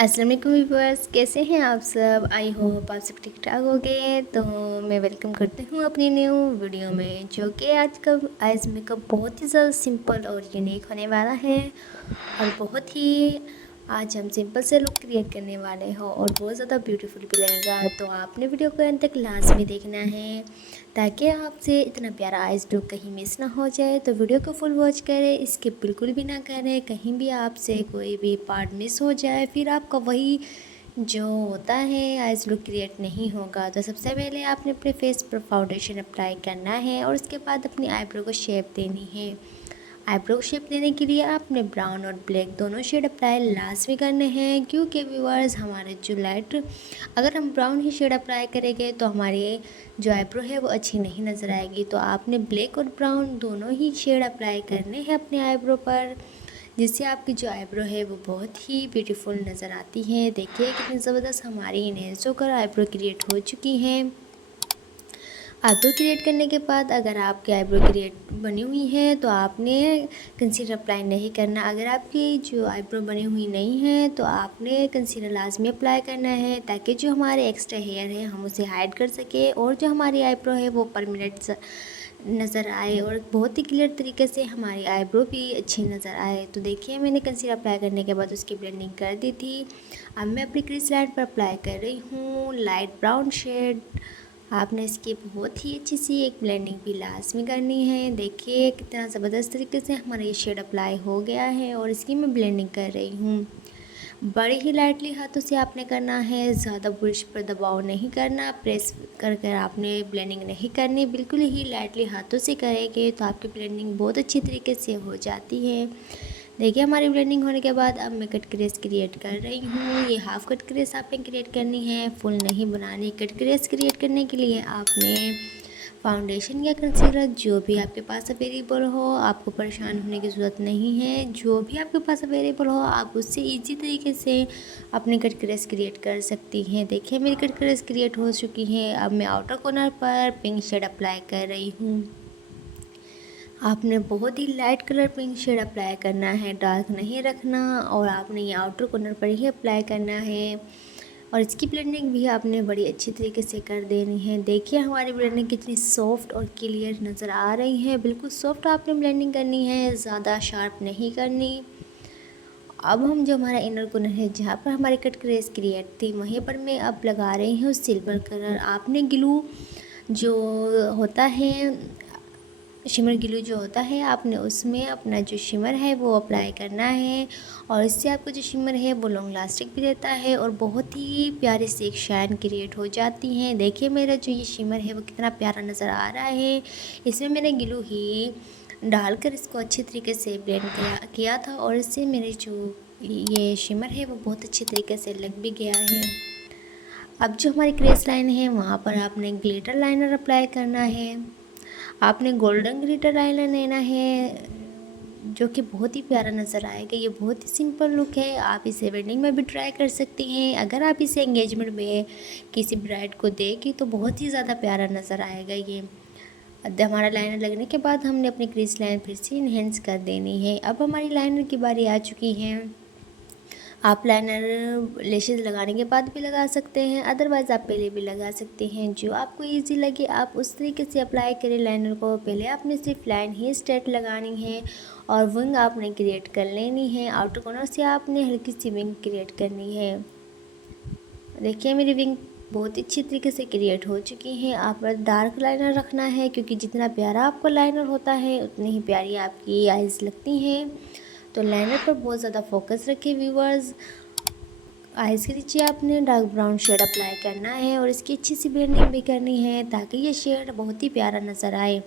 अस्सलाम वालेकुम व्यूअर्स, कैसे हैं आप सब। आई होप आप सब ठीक ठाक हो गए। तो मैं वेलकम करती हूँ अपनी न्यू वीडियो में, जो कि आज का आइज़ मेकअप बहुत ही ज़्यादा सिंपल और यूनिक होने वाला है। और बहुत ही आज हम सिंपल से लुक क्रिएट करने वाले हैं और बहुत ज़्यादा ब्यूटीफुल भी लगेगा। तो आपने वीडियो को अंत तक लास्ट में देखना है ताकि आपसे इतना प्यारा आइज़ लुक कहीं मिस ना हो जाए। तो वीडियो को फुल वॉच करें, इसके बिल्कुल भी ना करें, कहीं भी आपसे कोई भी पार्ट मिस हो जाए फिर आपका वही जो होता है आइज़ लुक क्रिएट नहीं होगा। तो सबसे पहले आपने अपने फेस पर फाउंडेशन अप्लाई करना है और उसके बाद अपनी आईब्रो को शेप देनी है। आईब्रो को शेप देने के लिए आपने ब्राउन और ब्लैक दोनों शेड अप्लाई लास्ट में करने हैं, क्योंकि व्यूअर्स हमारे जो लाइट अगर हम ब्राउन ही शेड अप्लाई करेंगे तो हमारी जो आईब्रो है वो अच्छी नहीं नज़र आएगी। तो आपने ब्लैक और ब्राउन दोनों ही शेड अप्लाई करने हैं अपने आईब्रो पर, जिससे आपकी जो आईब्रो है वो बहुत ही ब्यूटीफुल नज़र आती है। देखिए कितनी ज़बरदस्त हमारी इनहेंस होकर आईब्रो क्रिएट हो चुकी है। आईब्रो क्रिएट करने के बाद अगर आपकी आईब्रो क्रिएट बनी हुई है तो आपने कंसीलर अप्लाई नहीं करना। अगर आपकी जो आईब्रो बनी हुई नहीं है तो आपने कंसीलर लाजमी अप्लाई करना है, ताकि जो हमारे एक्स्ट्रा हेयर है हम उसे हाइड कर सके और जो हमारी आईब्रो है वो परमानेंट नज़र आए और बहुत ही क्लियर तरीके से हमारी आईब्रो भी अच्छी नज़र आए। तो देखिए मैंने कंसीलर अप्लाई करने के बाद उसकी ब्लेंडिंग कर दी थी। अब मैं अपनी क्रीज लाइन पर अप्लाई कर रही हूँ लाइट ब्राउन शेड। आपने इसकी बहुत ही अच्छी सी एक ब्लेंडिंग भी लास्ट में करनी है। देखिए कितना ज़बरदस्त तरीके से हमारा ये शेड अप्लाई हो गया है और इसकी मैं ब्लेंडिंग कर रही हूँ। बड़े ही लाइटली हाथों से आपने करना है, ज़्यादा ब्रश पर दबाव नहीं करना, प्रेस कर कर आपने ब्लेंडिंग नहीं करनी, बिल्कुल ही लाइटली हाथों से करेंगे तो आपकी ब्लेंडिंग बहुत अच्छी तरीके से हो जाती है। देखिए हमारी ब्लेंडिंग होने के बाद अब मैं कट क्रेस क्रिएट कर रही हूँ। ये हाफ कट क्रेस आपने क्रिएट करनी है, फुल नहीं बनानी। कट क्रेस क्रिएट करने के लिए आपने फाउंडेशन या कंसीलर जो भी आपके पास अवेलेबल हो, आपको परेशान होने की ज़रूरत नहीं है। जो भी आपके पास अवेलेबल हो आप उससे इजी तरीके से अपनी कट क्रेस क्रिएट कर सकती हैं। देखिए मेरी कट क्रेस क्रिएट हो चुकी है। अब मैं आउटर कॉर्नर पर पिंक शेड अप्लाई कर रही हूँ। आपने बहुत ही light colour pink shade apply करना है, डार्क नहीं रखना, और आपने ये आउटर कॉर्नर पर ही अप्लाई करना है। और इसकी ब्लेंडिंग भी आपने बड़ी अच्छी तरीके से कर देनी है। देखिए हमारी ब्लेंडिंग कितनी सॉफ्ट और क्लियर नज़र आ रही है। बिल्कुल सॉफ्ट आपने ब्लेंडिंग करनी है, ज़्यादा शार्प नहीं करनी। अब हम जो हमारा इनर कॉर्नर है जहाँ पर हमारी कट क्रेस क्रिएट थी वहीं पर मैं अब लगा रही हूँ सिल्वर कलर। आपने ग्लू जो होता है, शिमर ग्लू जो होता है, आपने उसमें अपना जो शिमर है वो अप्लाई करना है और इससे आपका जो शिमर है वो लॉन्ग लास्टिक भी रहता है और बहुत ही प्यारी सी एक शाइन क्रिएट हो जाती है। देखिए मेरा जो ये शिमर है वो कितना प्यारा नज़र आ रहा है। इसमें मैंने ग्लू ही डालकर इसको अच्छी तरीके से ब्लेंड किया था और इससे मेरे जो ये शिमर है वो बहुत अच्छी तरीके से लग भी गया है। अब जो हमारी क्रेस लाइन है वहाँ पर आपने ग्लिटर लाइनर अप्लाई करना है। आपने गोल्डन ग्लिटर लाइनर लेना है जो कि बहुत ही प्यारा नज़र आएगा। ये बहुत ही सिंपल लुक है, आप इसे वेडिंग में भी ट्राई कर सकती हैं। अगर आप इसे एंगेजमेंट में किसी ब्राइड को देगी तो बहुत ही ज़्यादा प्यारा नज़र आएगा ये। अब हमारा लाइनर लगने के बाद हमने अपनी क्रीज लाइन फिर से इन्हेंस कर देनी है। अब हमारी लाइनर की बारी आ चुकी है। आप लाइनर लेशेस लगाने के बाद भी लगा सकते हैं, अदरवाइज़ आप पहले भी लगा सकते हैं। जो आपको इजी लगे आप उस तरीके से अप्लाई करें लाइनर को। पहले आपने सिर्फ लाइन ही स्ट्रेट लगानी है और विंग आपने क्रिएट कर लेनी है। आउटर कॉर्नर से आपने हल्की सी विंग क्रिएट करनी है। देखिए मेरी विंग बहुत अच्छी तरीके से क्रिएट हो चुकी है। आप डार्क लाइनर रखना है, क्योंकि जितना प्यारा आपका लाइनर होता है उतनी ही प्यारी आपकी आइज़ लगती हैं। तो लाइनर पर बहुत ज़्यादा फोकस रखें व्यूवर्स। आइज़ के नीचे आपने डार्क ब्राउन शेड अप्लाई करना है और इसकी अच्छी सी ब्लेंडिंग भी करनी है ताकि ये शेड बहुत ही प्यारा नज़र आए।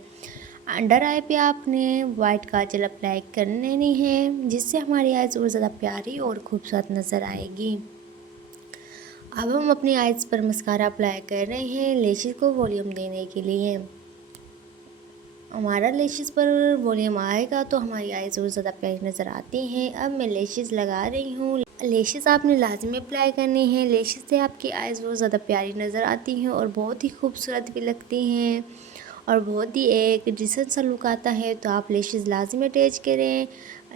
अंडर आई पे आपने वाइट काजल अप्लाई कर लेनी है, जिससे हमारी आइज़ और ज़्यादा प्यारी और खूबसूरत नज़र आएगी। अब हम अपनी आइज़ पर मस्कारा अप्लाई कर रहे हैं लेशेस को वॉल्यूम देने के लिए। हमारा लेशेस पर वॉल्यूम आएगा तो हमारी आइज़ और ज़्यादा प्यारी नज़र आती हैं। अब मैं लेशेस लगा रही हूँ। लेशेस आपने लाजमी अप्लाई करनी है। लेशेस से आपकी आइज़ बहुत ज़्यादा प्यारी नज़र आती हैं और बहुत ही खूबसूरत भी लगती हैं और बहुत ही एक डिसेंट सा लुक आता है। तो आप लेशेस लाजमी अटैच करें।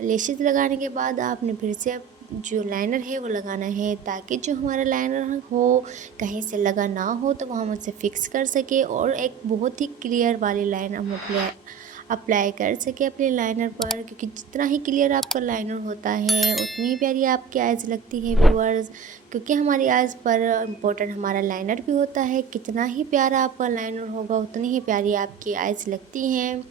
लेशेस लगाने के बाद आपने फिर से जो लाइनर है वो लगाना है, ताकि जो हमारा लाइनर हो कहीं से लगा ना हो, तो वो हम उसे फिक्स कर सके और एक बहुत ही क्लियर वाली लाइन हम अप्लाई कर सके अपने लाइनर पर। क्योंकि जितना ही क्लियर आपका लाइनर होता है उतनी ही प्यारी आपकी आइज़ लगती है व्यूअर्स। क्योंकि हमारी आइज़ पर इम्पोर्टेंट हमारा लाइनर भी होता है। कितना ही प्यारा आपका लाइनर होगा उतनी ही प्यारी आपकी आइज़ लगती हैं।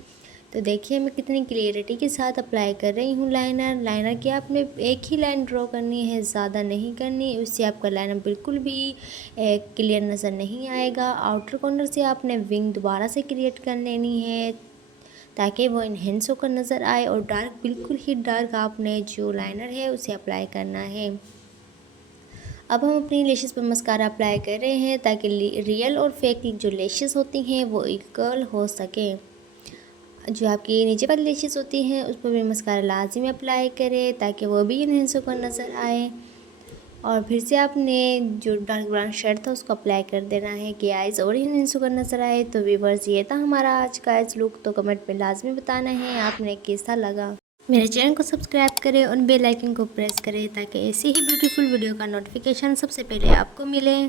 तो देखिए मैं कितनी क्लियरिटी के साथ अप्लाई कर रही हूँ लाइनर की आपने एक ही लाइन ड्रॉ करनी है, ज़्यादा नहीं करनी। उससे आपका लाइनर बिल्कुल भी क्लियर नज़र नहीं आएगा। आउटर कॉर्नर से आपने विंग दोबारा से क्रिएट कर लेनी है, ताकि वो इन्हेंस होकर नज़र आए। और डार्क, बिल्कुल ही डार्क आपने जो लाइनर है उसे अप्लाई करना है। अब हम अपनी लेशेस पर मस्कारा अप्लाई कर रहे हैं, ताकि रियल और फेक जो लेशेस होती हैं वो इक्वल हो सके। जो आपकी नीचे वाली लेशेस होती हैं उस पर भी मस्कारा लाजिमी अप्लाई करें, ताकि वो भी इन्हेंस होकर नज़र आए। और फिर से आपने जो डार्क ब्राउन शेड था उसको अप्लाई कर देना है कि आइज़ और इन्हेंस होकर नज़र आए। तो व्यूअर्स ये था हमारा आज का आइज़ लुक। तो कमेंट में लाजमी बताना है आपने कैसा लगा। मेरे चैनल को सब्सक्राइब करें और बेल आइकन को प्रेस करें, ताकि ऐसी ही ब्यूटीफुल वीडियो का नोटिफिकेशन सबसे पहले आपको मिले।